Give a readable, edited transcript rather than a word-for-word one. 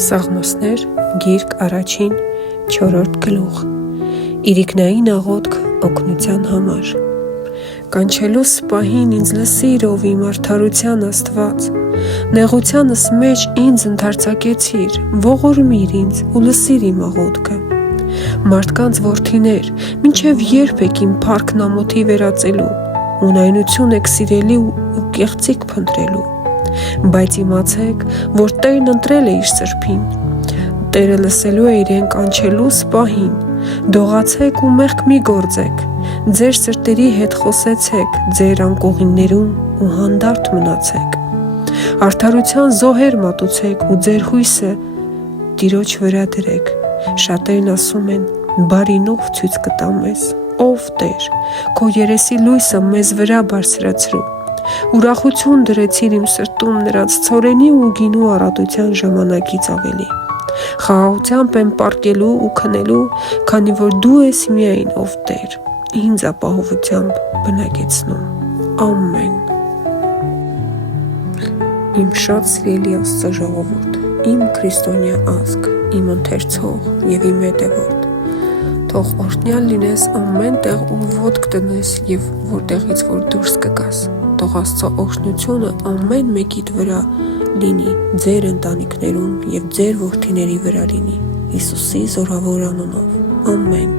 Սաղմոսներ, գիրք առաջին, 4-րդ գլուխ, իրիկնային աղոթք օգնության համար։ Կանչելուս պահին ինձ լսիր ով իմ արդարության Աստված, նեղությանս մեջ ինձ ընդարձակեցիր, ողորմիր ինձ ու լսիր իմ աղոթքը։ Մարդկանց որդիներ, մինչև երբ եք իմ փառքն ամոթի վերածելու, ունայնություն եք սիրելի ու կեղծիք փնտրելու։ Բայց իմացեք, որ Տերն ընտրել է իր սրբին, Տերը լսելու է իրեն կանչելուս պահին, դողացեք ու մեղք մի գործեք, ձեր սրտերի հետ խոսեցեք, ձեր անկողիններում ու հանդարտ մնացեք, արդարության զոհեր մատուցեք ու ձեր հույսը Տիրոջ վրա դրեք, շատերն ասում են, բարինով ցույց կտամ մեզ, ով Տեր, քո երեսի լույսը մեզ վրա բարձրացրու, ուրախություն դրեցիր իմ սրտում նրանց ցորենի ու գինու առատության ժամանակից ավելի, խաղաղությամբ եմ պառկելու ու քնելու, քանի որ դու ես միայն ով Տեր, ինձ ապահովությամբ բնակեցնում, ամեն։ Իմ շատ սիրելի Աստծո ժողովուրդ, իմ քրիստոնյա ազգ, իմ ընթերցող և իմ հետևորդ, թող օրհնյալ լինես ամեն տեղ, ուր ոտք դնես և որտեղից որ դուրս կգաս, թող Աստծո օրհնությունը ամեն մեկիդ վրա լինի, ձեր ընտանիքներում և ձեր որդիների վրա լինի, Հիսուսի զորավոր անունով, ամեն։